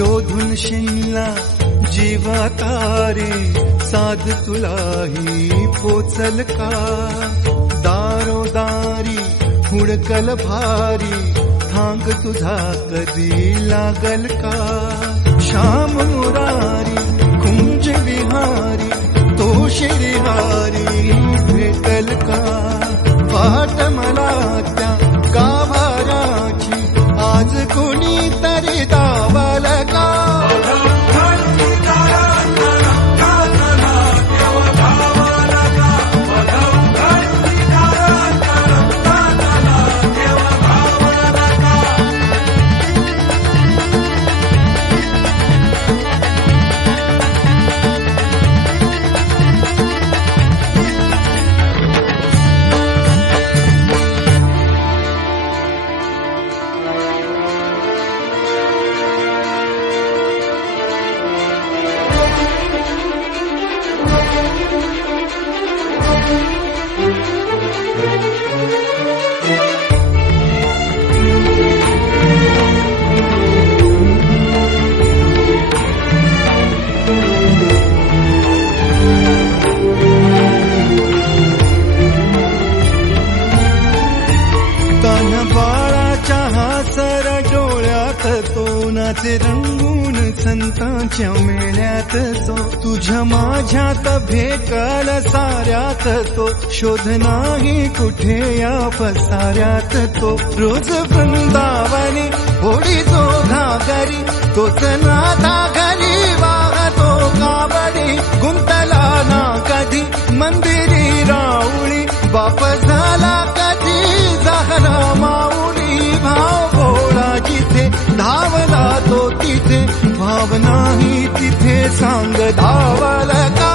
शोधून शिनला जीवा तारे साध तुलाही पोचल का दारोदारी हुडकल भारी थांग तुझा कधी लागल का श्याम मुरारी कुंज विहारी तो शिरहारी भेटल का वाट मला त्या गाभाराची आज कुणी तरी दावल का तोनाचे रंगून संतांच्या मेळ्यात तो तुझ्या माझ्यात भेटल साऱ्यात तो शोध नाही कुठे या पसाऱ्यात तो रोज वृंदावनी होडी जो घागरी तोच नाथा घरी वाहतो काबरी गुंतला ना कधी मंदिरी राऊळी बाप झाला कधी झाला माऊली भाव भोळा जिथे धावला तो तिथे भाव नाही तिथे सांग धावल का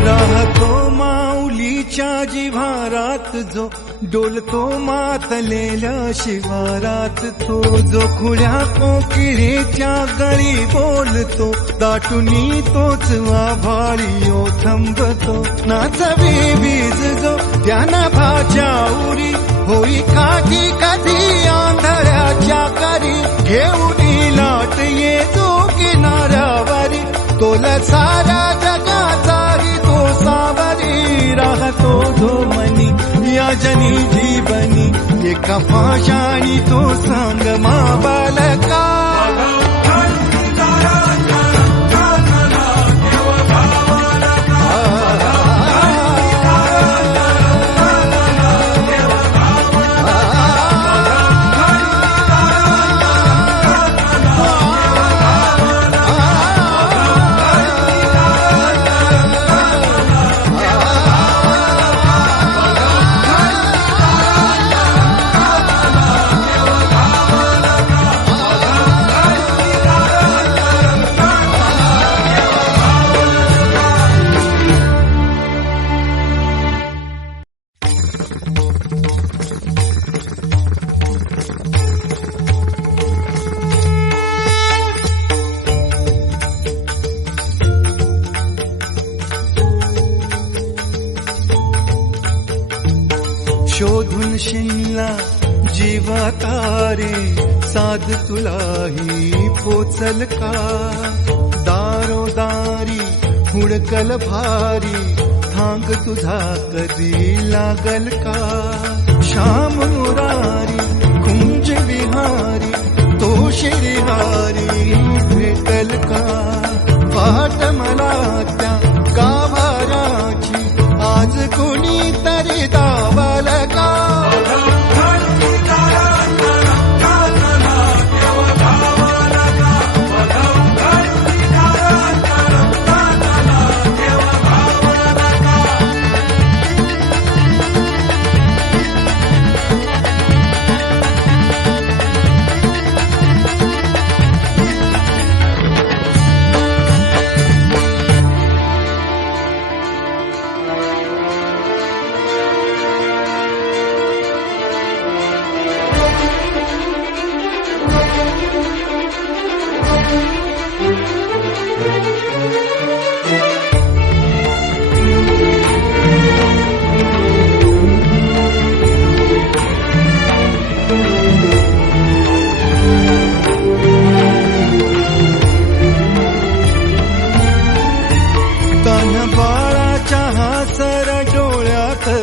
राहतो माऊलीच्या जिव्हारात जो डोलतो मातलेल्या शिवारात तो जो खुल्या कोकिळेच्या गळी बोलतो दाटुनी तोच आभाळी थांबतो नाचवी बीज जो त्याना भाच्या उरी होई काठी कधी आंधळ्याच्या करी घेऊनी लाट ये जो किनाऱ्यावरी तोला सारा जगाचा सावरी राहतो धो मनी या जनी जीवनी एका पाशाणी तो सांग माबालका शोधून शिनला जीवा तारे साध तुलाही पोचल का दारोदारी हुडकल भारी थांग तुझा कधी लागल का श्याम मुरारी कुंज विहारी तो शिरहारी भेटल का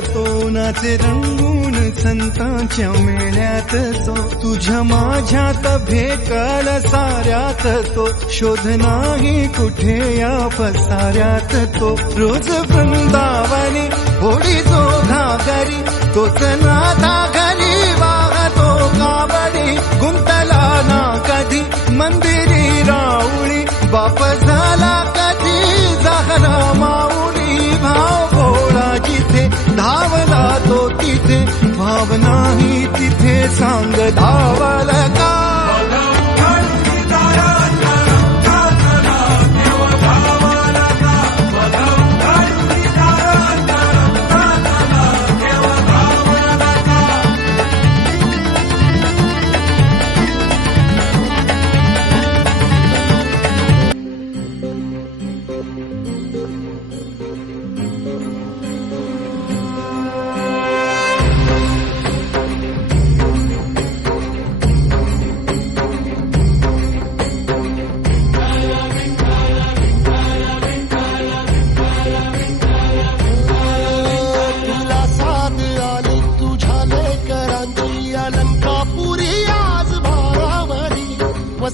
तोनाचे रंगून संतांच्या मेळ्यात तो तुझ्या माझ्यात भेटल साऱ्यात तो शोध नाही कुठे या पसाऱ्यात तो रोज वृंदावनी होडी जो घागरी तोच नाथा घरी वाहतो कावडी गुंतला ना कधी मंदिरी राऊळी बाप झाला कधी जाहरा माऊली भाव भोळा जिथे धावला तो तिथे भाव नाही तिथे सांग धावल का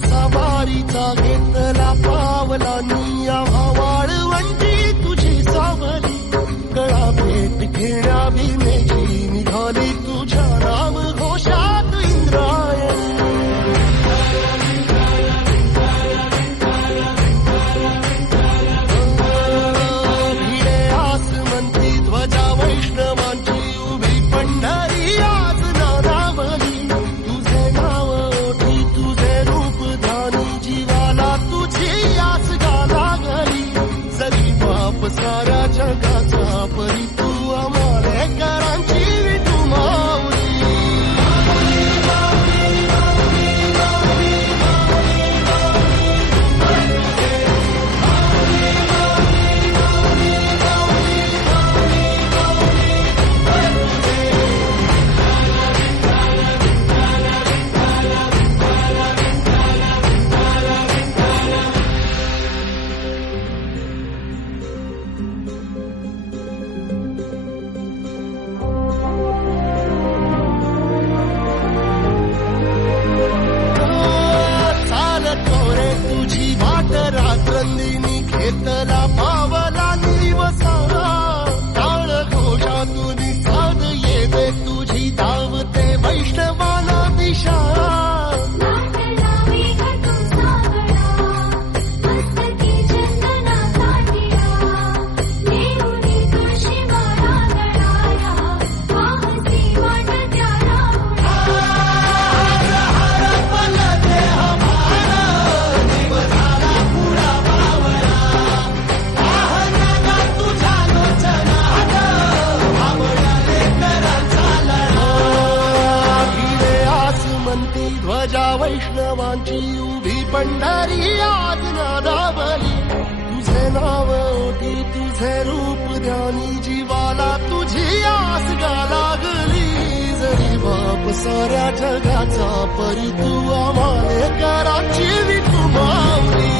सवारीचा घेतला पावला निया वाळवंटी तुझी सावली कळा भेट घेण्या भीमेची निघाली तुझ्या राम घोषात इंद्रायणी भिडे आसमंती ध्वजा वैष्णवांची उभी पंढरी आज नारावली तुझे नाव ओठी तुझे रूप जीवाला तुझी आस गाला गली जरी बाप साऱ्या जगाचा परी तू आमालेकरांची विठू माऊली तुझी वाट रात्रंदिनी घेतला पावला दिवसा टाळ घोषातून साध येते तुझी धावते वैष्णवाला दिशा ध्वजा वैष्णवांची उभी पंढरी आज नादावली तुझे नाव ओठी तुझे रूप ध्यानी जीवाला तुझी आस गा लागली जरी बाप साऱ्या जगाचा परी तू आमालेकरांची विठू माऊली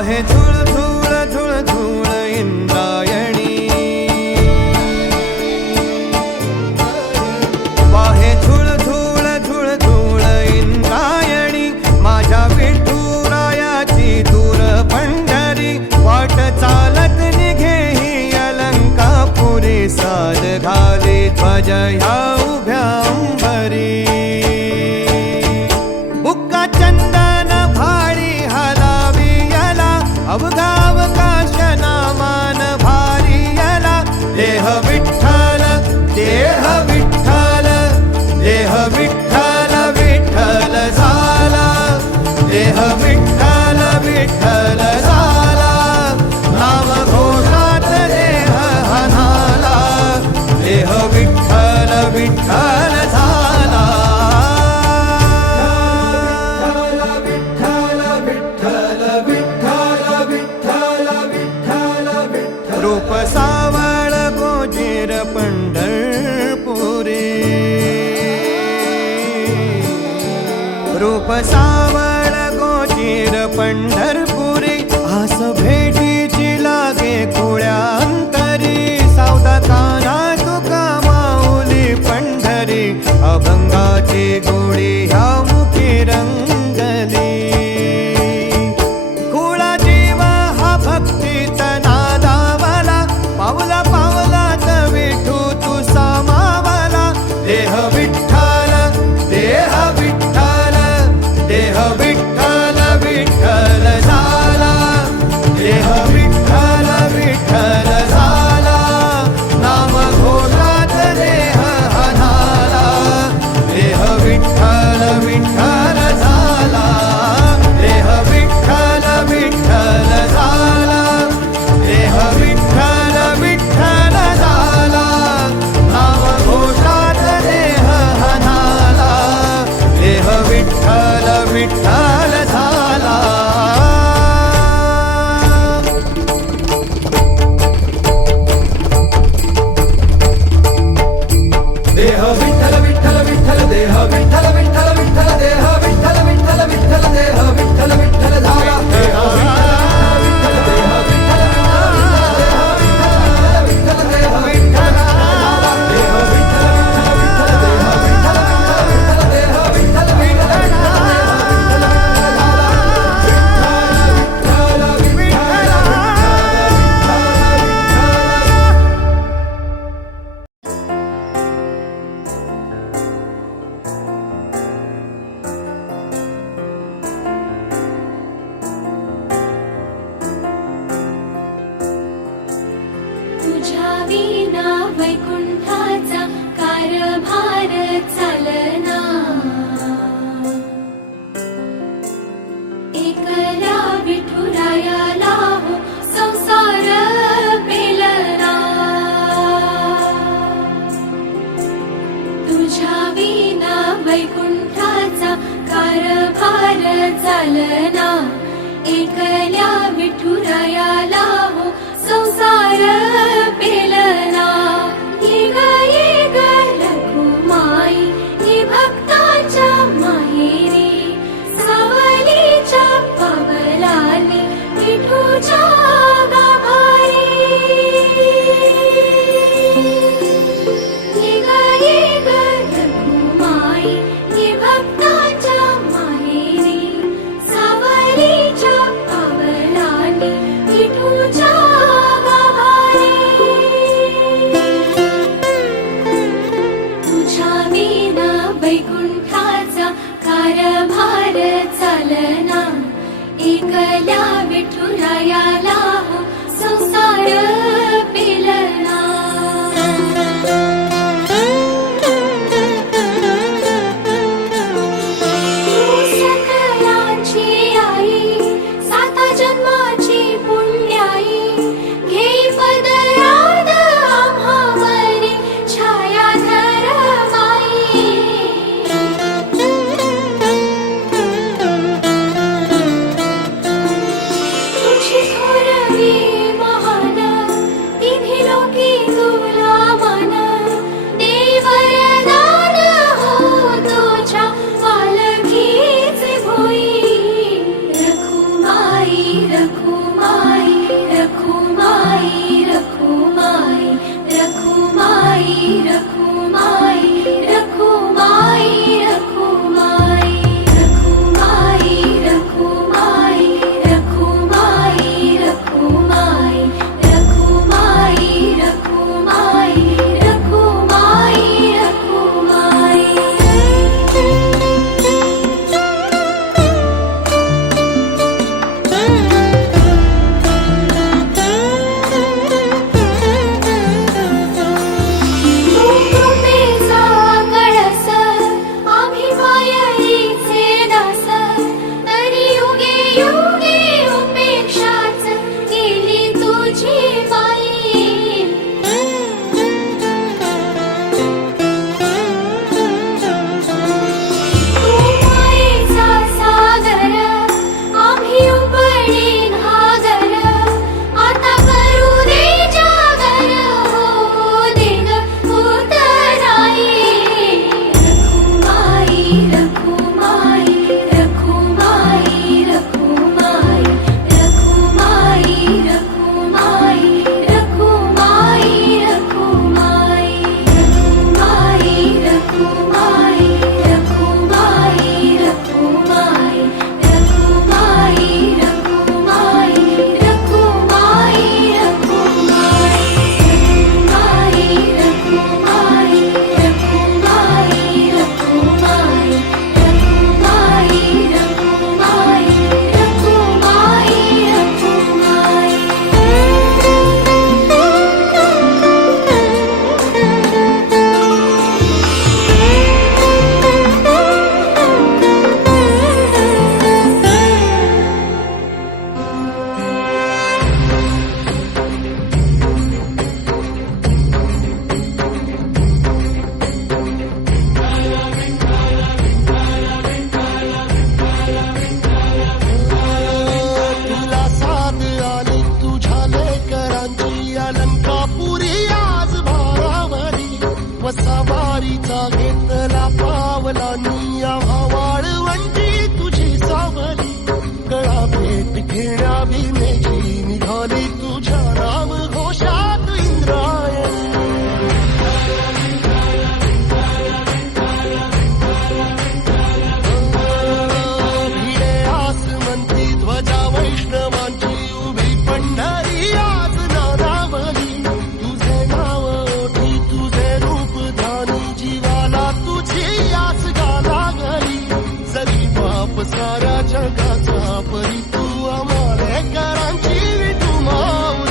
वाहे झुळ झुळ झुळ झुळ इंद्रायणी, वाहे झुळ झुळ झुळ झुळ इंद्रायणी, माझ्या विठुरायाची दूर पंढरी, वाट चालत निघे ही अलंकापुरी, साद घाली ध्वज ह्या उभ्या अंबरी. बुक्का चंदन भाळी हलावी याला, अवघा अवकाश नामान भारी याला. देह विठ्ठल देह विठ्ठल देह विठ्ठल विठ्ठल झाला, देह विठ्ठल विठ्ठल झाला, नाम घोषात देह हनाला, देह विठ्ठल विठ्ठल झाला. रूप सावळ गोजीर पंढरपुरी, रूप सावळ गोजीर पंढरपुरी, आस भेटीची लागे खुळ्या अंतरी, सावधा काना तुका माऊली पंढरी, अभंगाची गोडी ह्या मुखी रंगली. खुळा जीव हा भक्तीत नादावला, पावला पावलात विठू तू सामावला. देह विठ्ठल देह विठ्ठल देह विठ्ठल विठ्ठल झाला, देह विठ्ठल विठ्ठल झाला, नाम घोषात देह हनाला, देह विठ्ठल विठ्ठल झाला, देह विठ्ठल विठ्ठल झाला, देह विठ्ठल विठ्ठल झाला, नाम घोषात देह हनाला, देह विठ्ठल विठ्ठल झाला. देह विठ्ठल विठ्ठल विठ्ठल देह विठ्ठल विठ्ठल विठ्ठल देह विठ्ठल विठ्ठल विठ्ठल देह विठ्ठल विठ्ठल झाला, देह विठ्ठल देह विठ्ठल विठ्ठल विठ्ठल देह विठ्ठल झाला, देह विठ्ठल विठ्ठल विठ्ठल देह विठ्ठल विठ्ठल तुझ्या विना वैकुंठाचा कारभार चालना, एकल्या विठुरायाला हो संसार पेलना. तुझ्या विना वैकुंठाचा कारभार चालना, एकल्या विठुरायाला हो संसार पेलना. ये ग रघुमाई ये भक्ताच्या माहेरी, सावलीच्या पावलाने विठूच्या गाभारी. ये ग रघुमाई ये भक्ताच्या माहेरी, सावलीच्या पावलाने विठूच्या गाभारी. तुझ्या विना वैकुंठाचा कारभार चालना, एकल्या विठुरायाला हो संसार पेलना. तू सकलांची आई, साता जन्माची पुण्याई, घे पदरात आम्हावरी छाया धरमाई. तुझी थोरवी महान जगाचा परी तू आंबेडकरांची विठू माऊली.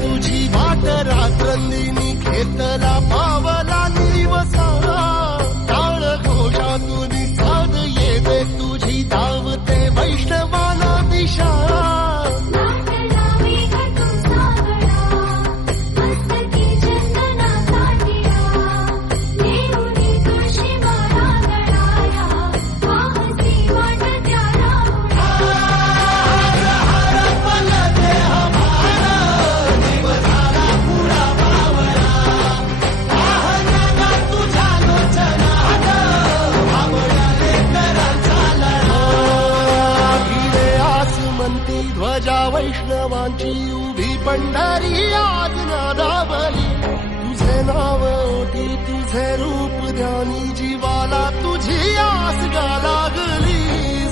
तुझी वाट रात्रंदिनी घेतला पावला दिवसा टाळ घोषातून साध येते तुझी धावते वैष्णवाला दिशा. नाटला मेघ तुझा गळा, मस्तकी चंदनाचा टिळा, नेऊनी तुळशी माळा गळाला, वाहती वाट त्याला ध्वजा वैष्णवांची उभी पंढरी आज नादावली. तुझे नाव ओटी तुझे रूप ध्यानी जीवाला तुझी आस गा लागली.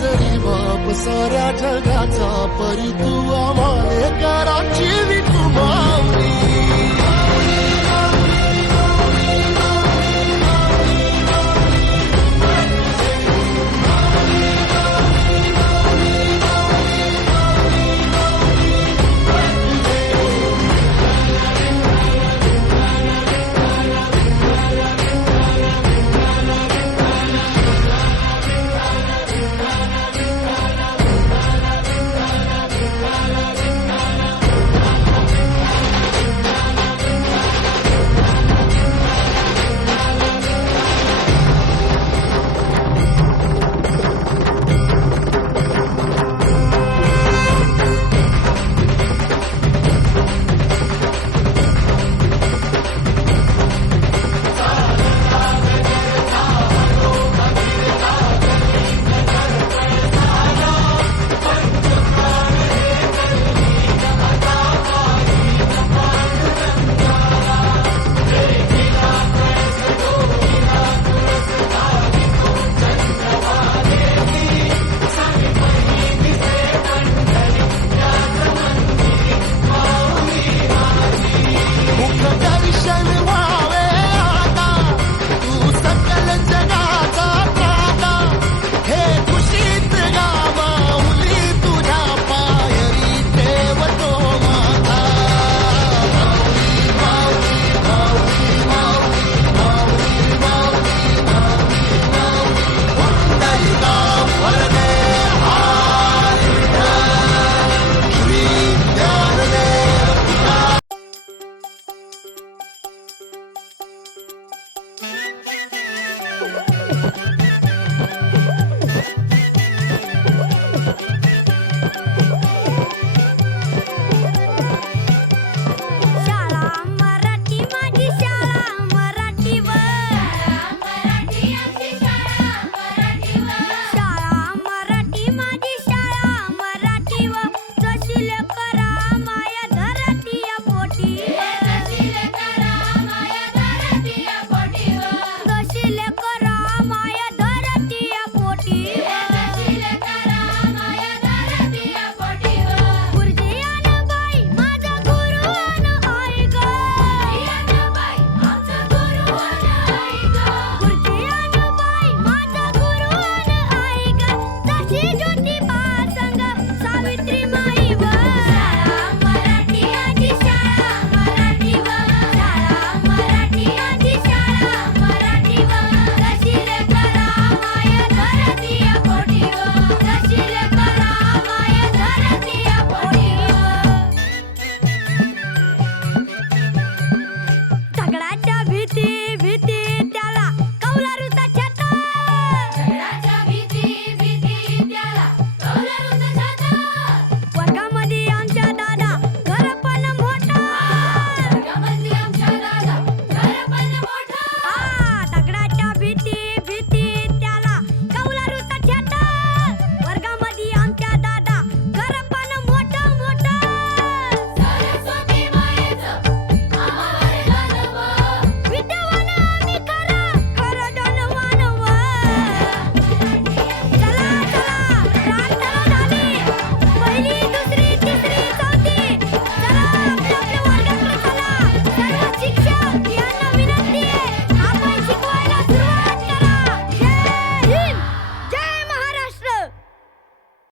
जरी बाप साऱ्या जगाचा परी तू आंबेडकरांची विठू माऊली.